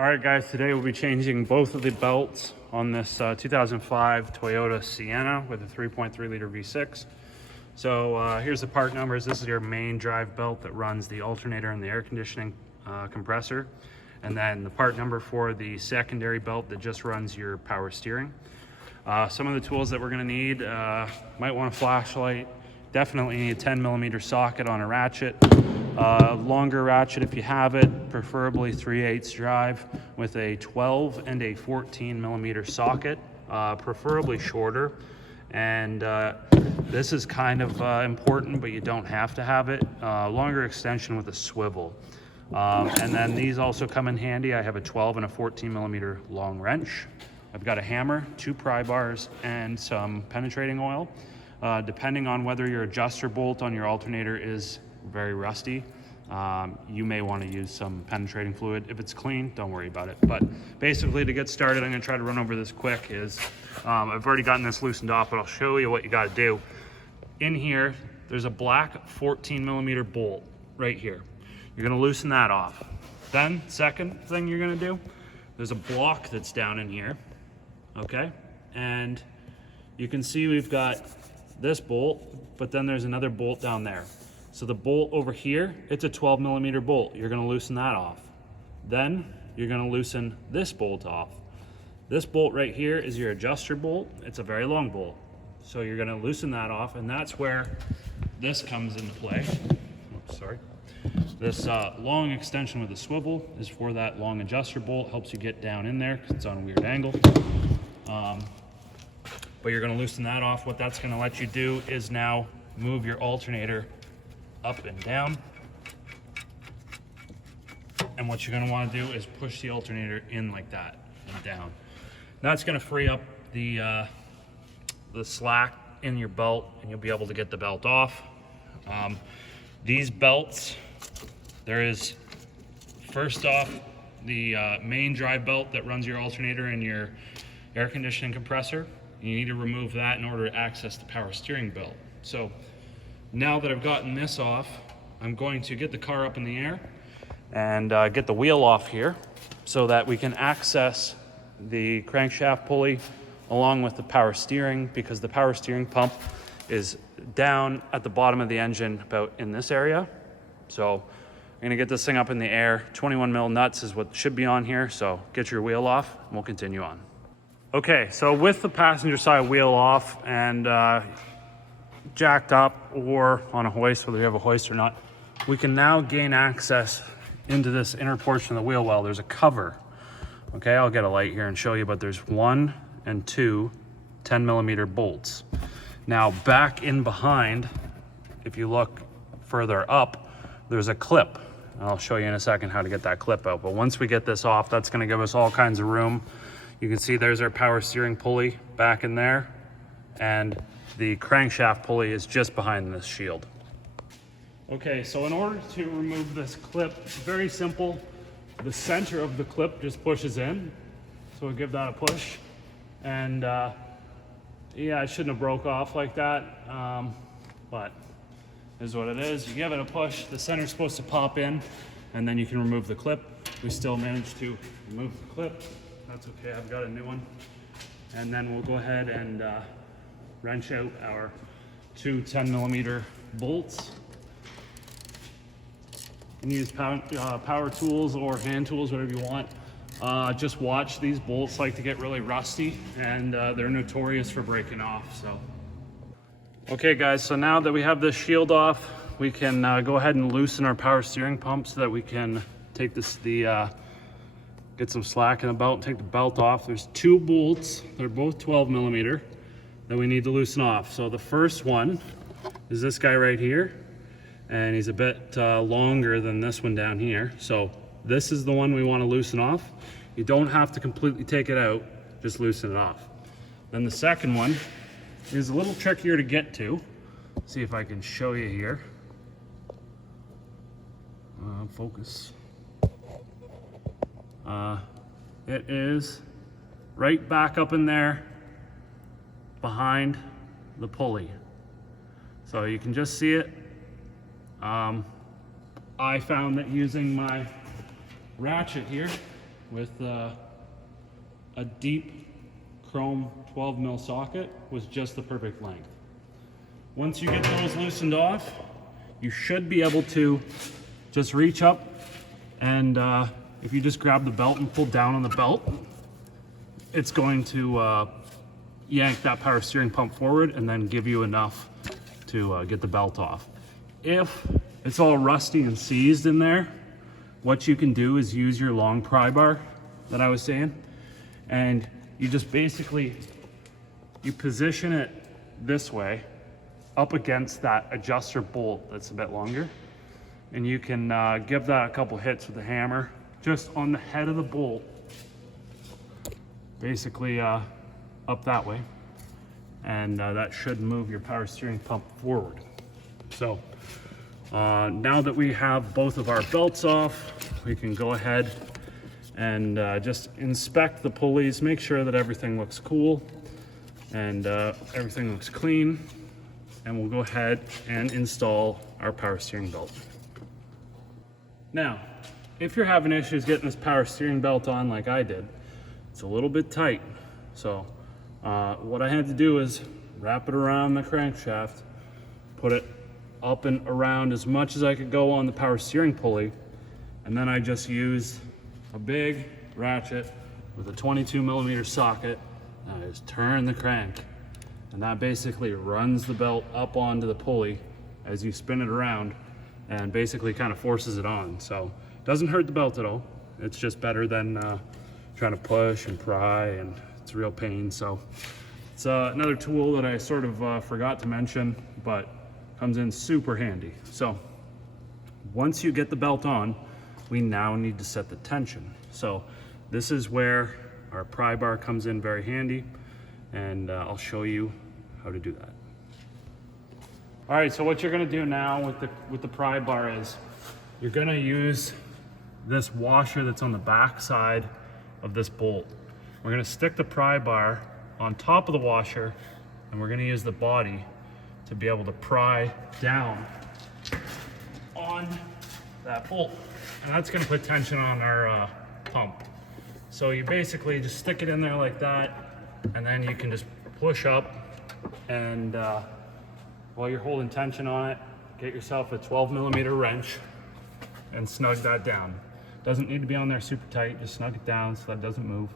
All right, guys, today we'll be changing both of the belts on this 2005 Toyota Sienna with a 3.3 liter V6. So here's the part numbers. This is your main drive belt that runs the alternator and the air conditioning compressor. And then the part number for the secondary belt that just runs your power steering. Some of the tools that we're gonna need, might want a flashlight, definitely need a 10mm socket on a ratchet. Longer ratchet if you have it, preferably 3/8 drive with a 12 and a 14mm socket, preferably shorter. And this is kind of important, but you don't have to have it. Longer extension with a swivel. And then these also come in handy. I have a 12 and a 14mm long wrench. I've got a hammer, 2 pry bars, and some penetrating oil. Depending on whether your adjuster bolt on your alternator is very rusty, you may want to use some penetrating fluid. If it's clean, don't worry about it. But basically, to get started, I'm going to try to run over this quick. I've already gotten this loosened off, but I'll show you what you got to do. In here, there's a black 14mm bolt right here. You're going to loosen that off. Then, second thing you're going to do, there's a block that's down in here, okay? And you can see we've got this bolt, but then there's another bolt down there. So the bolt over here, it's a 12mm bolt. You're gonna loosen that off. Then you're gonna loosen this bolt off. This bolt right here is your adjuster bolt. It's a very long bolt. So you're gonna loosen that off, and that's where this comes into play. Oops, sorry. This long extension with a swivel is for that long adjuster bolt. Helps you get down in there because it's on a weird angle. But you're gonna loosen that off. What that's gonna let you do is now move your alternator up and down. And what you're gonna wanna do is push the alternator in like that and down. That's gonna free up the slack in your belt, and you'll be able to get the belt off. These belts, there is, first off, the main drive belt that runs your alternator and your air conditioning compressor. You need to remove that in order to access the power steering belt. So now that I've gotten this off, I'm going to get the car up in the air and get the wheel off here so that we can access the crankshaft pulley along with the power steering, because the power steering pump is down at the bottom of the engine about in this area. So I'm gonna get this thing up in the air. 21mm nuts is what should be on here, so get your wheel off and we'll continue on. Okay, so with the passenger side wheel off and jacked up or on a hoist, whether you have a hoist or not, we can now gain access into this inner portion of the wheel well. There's a cover. Okay, I'll get a light here and show you, but there's 1 and 2 10mm bolts. Now back in behind, if you look further up, there's a clip. I'll show you in a second how to get that clip out. But once we get this off, that's gonna give us all kinds of room. You can see there's our power steering pulley back in there, and the crankshaft pulley is just behind this shield. Okay, so in order to remove this clip, very simple. The center of the clip just pushes in. So we'll give that a push. And yeah, it shouldn't have broke off like that, but it is what it is. You give it a push, the center's supposed to pop in, and then you can remove the clip. We still managed to remove the clip. That's okay, I've got a new one. And then we'll go ahead and wrench out our 2 10mm bolts. You can use power tools or hand tools, whatever you want. Just watch, these bolts like to get really rusty, and they're notorious for breaking off. So, okay guys, so now that we have this shield off, we can go ahead and loosen our power steering pump so that we can take get some slack in the belt and take the belt off. There's 2 bolts, they're both 12mm, that we need to loosen off. So the first one is this guy right here, and he's a bit longer than this one down here. So this is the one we want to loosen off. You don't have to completely take it out, just loosen it off. Then the second one is a little trickier to get to. See if I can show you here. Focus. It is right back up in there behind the pulley. So you can just see it. I found that using my ratchet here, with a deep chrome 12 mil socket was just the perfect length. Once you get those loosened off, you should be able to just reach up and if you just grab the belt and pull down on the belt, it's going to yank that power steering pump forward and then give you enough to get the belt off. If it's all rusty and seized in there, what you can do is use your long pry bar that I was saying, and you just basically, you position it this way up against that adjuster bolt that's a bit longer, and you can give that a couple hits with the hammer just on the head of the bolt, basically up that way, and that should move your power steering pump forward. So now that we have both of our belts off, we can go ahead and just inspect the pulleys, make sure that everything looks cool and everything looks clean, and we'll go ahead and install our power steering belt. Now, if you're having issues getting this power steering belt on like I did, it's a little bit tight. So what I had to do is wrap it around the crankshaft, put it up and around as much as I could go on the power steering pulley, and then I just used a big ratchet with a 22 millimeter socket, and I just turn the crank, and that basically runs the belt up onto the pulley as you spin it around and basically kind of forces it on. So it doesn't hurt the belt at all. It's just better than trying to push and pry, and it's a real pain. So it's another tool that I sort of forgot to mention, but comes in super handy. So once you get the belt on, we now need to set the tension. So this is where our pry bar comes in very handy, and I'll show you how to do that. All right, so what you're gonna do now with the pry bar is you're gonna use this washer that's on the back side of this bolt. We're gonna stick the pry bar on top of the washer, and we're gonna use the body to be able to pry down on that bolt. And that's gonna put tension on our pump. So you basically just stick it in there like that, and then you can just push up, and while you're holding tension on it, get yourself a 12 millimeter wrench and snug that down. Doesn't need to be on there super tight, just snug it down so that it doesn't move.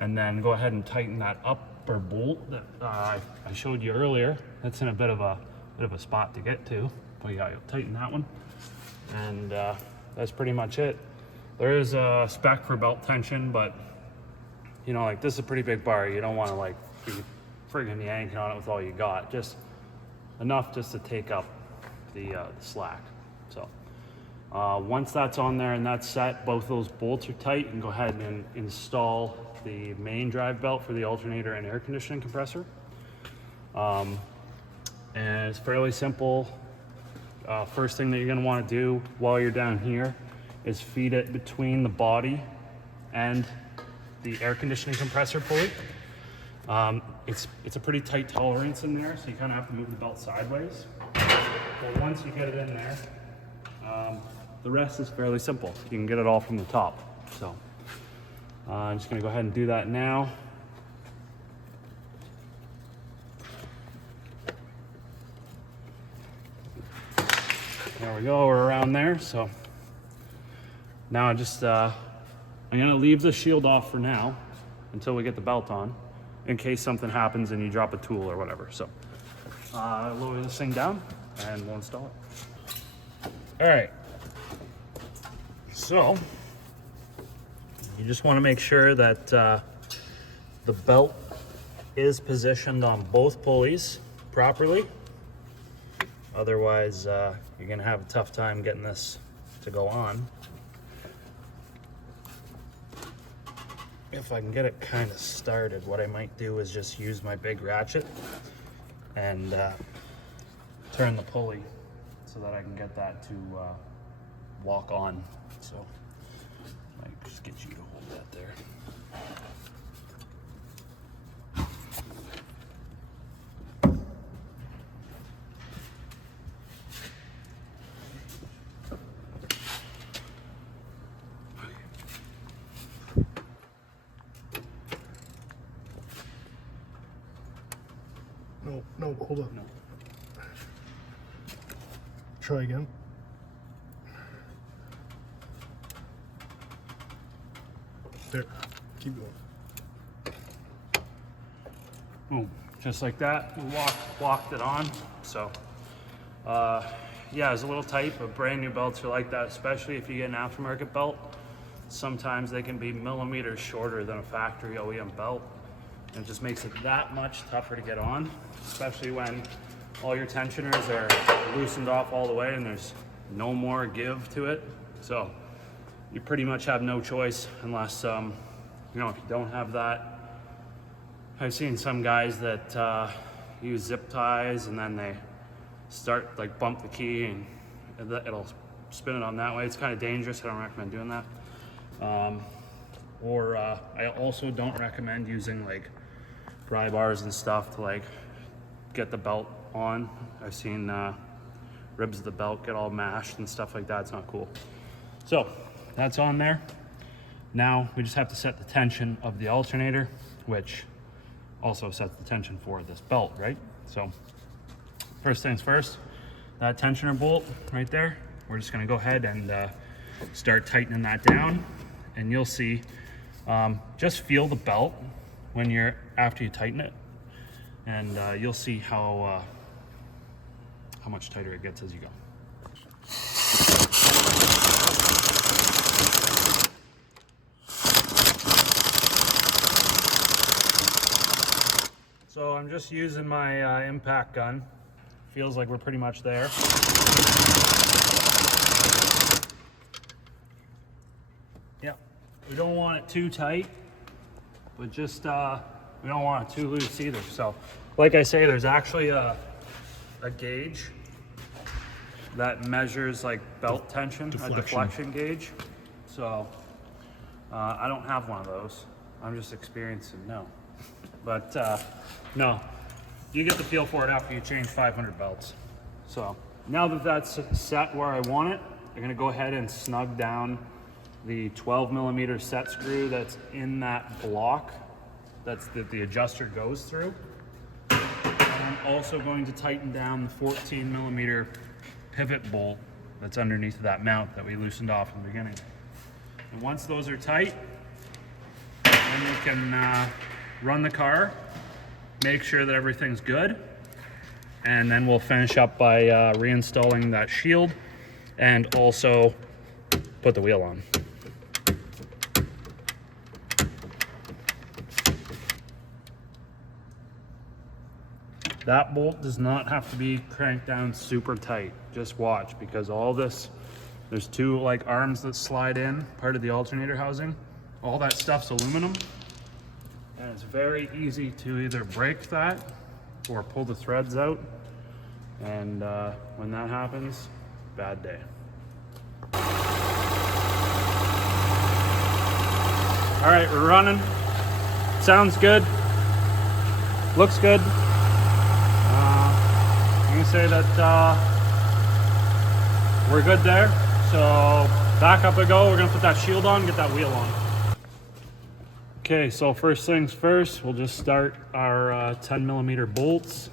And then go ahead and tighten that upper bolt that I showed you earlier. That's in a bit of a spot to get to, but yeah, you'll tighten that one. And that's pretty much it. There is a spec for belt tension, but you know, like this is a pretty big bar. You don't want to like be friggin' yanking on it with all you got. Just enough just to take up the slack. So once that's on there and that's set, both those bolts are tight, and go ahead and install the main drive belt for the alternator and air conditioning compressor. And it's fairly simple. First thing that you're going to want to do while you're down here is feed it between the body and the air conditioning compressor pulley. It's a pretty tight tolerance in there, so you kind of have to move the belt sideways. But once you get it in there, the rest is fairly simple. You can get it all from the top. So I'm just going to go ahead and do that now. There we go, we're around there. So now I'm gonna leave the shield off for now until we get the belt on, in case something happens and you drop a tool or whatever. So lower this thing down and we'll install it. All right, so you just want to make sure that the belt is positioned on both pulleys properly. Otherwise, you're gonna have a tough time getting this to go on. If I can get it kind of started, what I might do is just use my big ratchet and turn the pulley so that I can get that to walk on. So I might just get you to hold that there. No, hold on. No. Try again. There, keep going. Boom, just like that. We locked it on. So, yeah, it's a little tight, but brand new belts are like that, especially if you get an aftermarket belt. Sometimes they can be millimeters shorter than a factory OEM belt. And it just makes it that much tougher to get on, especially when all your tensioners are loosened off all the way and there's no more give to it. So you pretty much have no choice unless, you know, if you don't have that. I've seen some guys that use zip ties and then they start, like, bump the key and it'll spin it on that way. It's kind of dangerous. I don't recommend doing that. I also don't recommend using, like, pry bars and stuff to, like, get the belt on. I've seen ribs of the belt get all mashed and stuff like that. It's not cool. So that's on there. Now we just have to set the tension of the alternator, which also sets the tension for this belt, right? So first things first, that tensioner bolt right there, we're just gonna go ahead and start tightening that down. And you'll see, just feel the belt when after you tighten it, and you'll see how much tighter it gets as you go. So I'm just using my impact gun. Feels like we're pretty much there. Yeah, we don't want it too tight, but just we don't want it too loose either. So like I say, there's actually a gauge that measures, like, belt tension, a deflection gauge. So I don't have one of those. I'm just experiencing no. But no, you get the feel for it after you change 500 belts. So now that that's set where I want it, I'm gonna go ahead and snug down the 12 millimeter set screw that's in that block that the adjuster goes through. And I'm also going to tighten down the 14 millimeter pivot bolt that's underneath of that mount that we loosened off in the beginning. And once those are tight, then you can run the car, make sure that everything's good, and then we'll finish up by reinstalling that shield and also put the wheel on. That bolt does not have to be cranked down super tight. Just watch, because all this, there's two, like, arms that slide in, part of the alternator housing. All that stuff's aluminum, and it's very easy to either break that or pull the threads out. And when that happens, bad day. All right, we're running. Sounds good. Looks good. I'm gonna say that we're good there. So back up we go. We're gonna put that shield on, get that wheel on. Okay, so first things first, we'll just start our 10 millimeter bolts.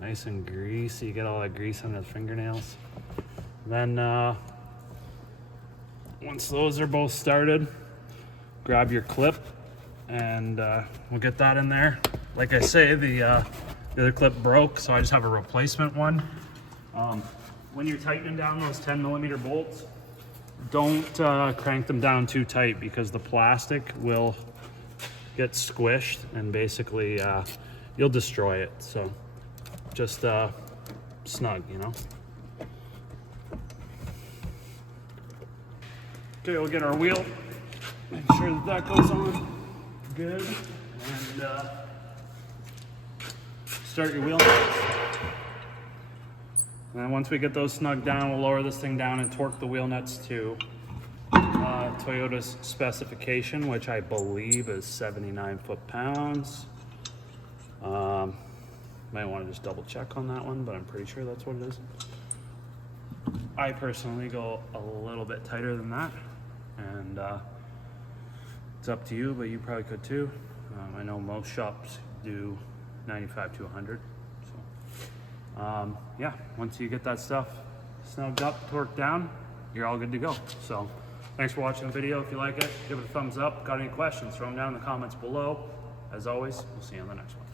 Nice and greasy, get all that grease on the fingernails. Then once those are both started, grab your clip and we'll get that in there. Like I say, the other clip broke, so I just have a replacement one. When you're tightening down those 10 millimeter bolts, don't crank them down too tight, because the plastic will get squished and basically you'll destroy it. So just snug, you know. Okay, we'll get our wheel, make sure that that goes on good, and start your wheel nuts. And then once we get those snug down, we'll lower this thing down and torque the wheel nuts to Toyota's specification, which I believe is 79 foot-pounds. Might want to just double check on that one, but I'm pretty sure that's what it is. I personally go a little bit tighter than that, and It's up to you, but you probably could too. I know most shops do 95 to 100. So, yeah, once you get that stuff snugged up, torqued down, you're all good to go. So, thanks for watching the video. If you like it, give it a thumbs up. Got any questions, throw them down in the comments below. As always, we'll see you on the next one.